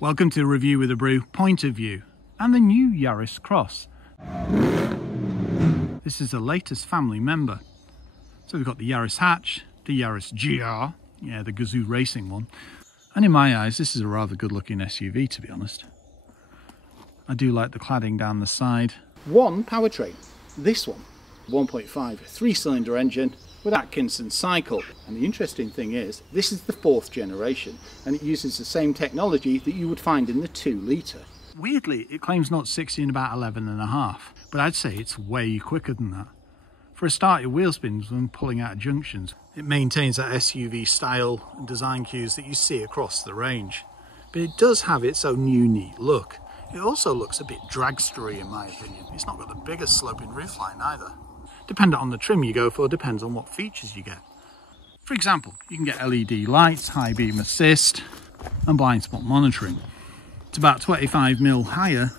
Welcome to a review with a Brew Point of View and the new Yaris Cross. This is the latest family member. So we've got the Yaris hatch, the Yaris GR, yeah, the Gazoo racing one. And in my eyes, this is a rather good looking SUV, to be honest. I do like the cladding down the side. One powertrain, this one, 1.5 3-cylinder engine with Atkinson cycle. And the interesting thing is, this is the 4th generation and it uses the same technology that you would find in the 2-litre. Weirdly, it claims 0-60 in about 11.5, but I'd say it's way quicker than that. For a start, your wheel spins when pulling out of junctions. It maintains that SUV style and design cues that you see across the range. But it does have its own unique look. It also looks a bit dragstery in my opinion. It's not got the biggest sloping roofline either. Dependent on the trim you go for, depends on what features you get. For example, you can get LED lights, high beam assist and blind spot monitoring. It's about 25mm higher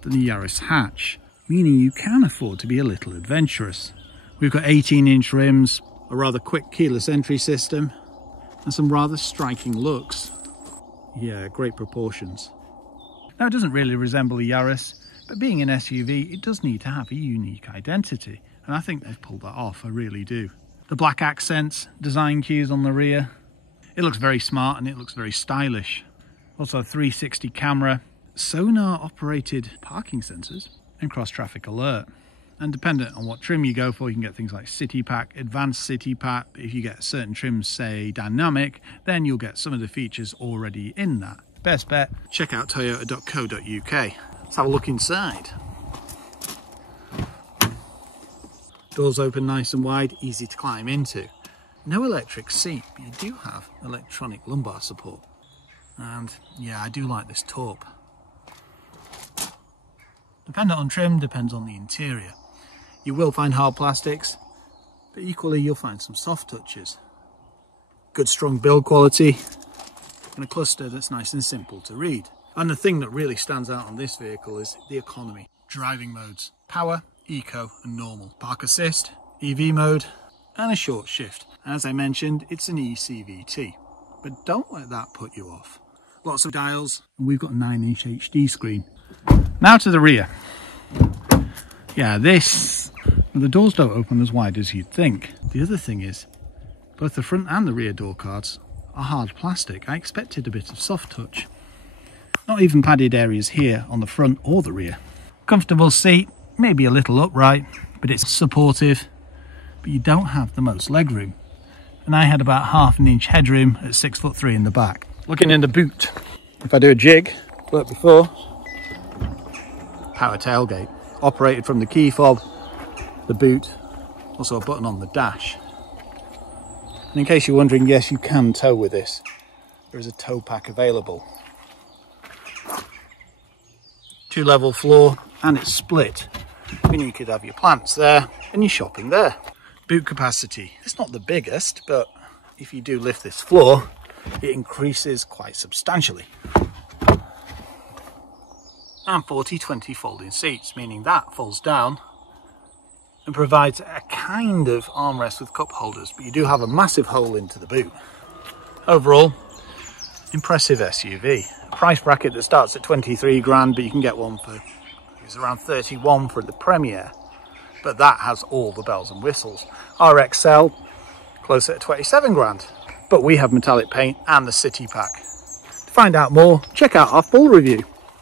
than the Yaris hatch, meaning you can afford to be a little adventurous. We've got 18-inch rims, a rather quick keyless entry system and some rather striking looks. Yeah, great proportions. Now it doesn't really resemble a Yaris, but being an SUV, it does need to have a unique identity. And I think they've pulled that off, I really do. The black accents, design cues on the rear. It looks very smart and it looks very stylish. Also a 360 camera, sonar operated parking sensors and cross traffic alert. And dependent on what trim you go for, you can get things like City Pack, Advanced City Pack. If you get certain trims, say dynamic, then you'll get some of the features already in that. Best bet, check out toyota.co.uk. Let's have a look inside. Doors open nice and wide, easy to climb into. No electric seat, but you do have electronic lumbar support. And yeah, I do like this top. Dependent on trim, depends on the interior. You will find hard plastics, but equally you'll find some soft touches. Good strong build quality and a cluster that's nice and simple to read. And the thing that really stands out on this vehicle is the economy. Driving modes, power, eco and normal. Park assist, EV mode and a short shift. As I mentioned, it's an eCVT, but don't let that put you off. Lots of dials and we've got a 9-inch HD screen. Now to the rear. Yeah, the doors don't open as wide as you'd think. The other thing is, both the front and the rear door cards are hard plastic. I expected a bit of soft touch. Not even padded areas here on the front or the rear. Comfortable seat, maybe a little upright, but it's supportive, but you don't have the most legroom. And I had about ½ inch headroom at 6'3" in the back. Looking in the boot, if I do a jig, worked before, power tailgate, operated from the key fob, the boot, also a button on the dash. And in case you're wondering, yes, you can tow with this. There is a tow pack available. 2-level floor and it's split, meaning you could have your plants there and your shopping there. Boot capacity, it's not the biggest, but if you do lift this floor, it increases quite substantially. And 40/20 folding seats, meaning that folds down and provides a kind of armrest with cup holders, but you do have a massive hole into the boot. Overall, impressive SUV. A price bracket that starts at 23 grand, but you can get one for, it's around 31 for the Premier, but that has all the bells and whistles. RXL, closer to 27 grand, but we have metallic paint and the City Pack. To find out more, check out our full review.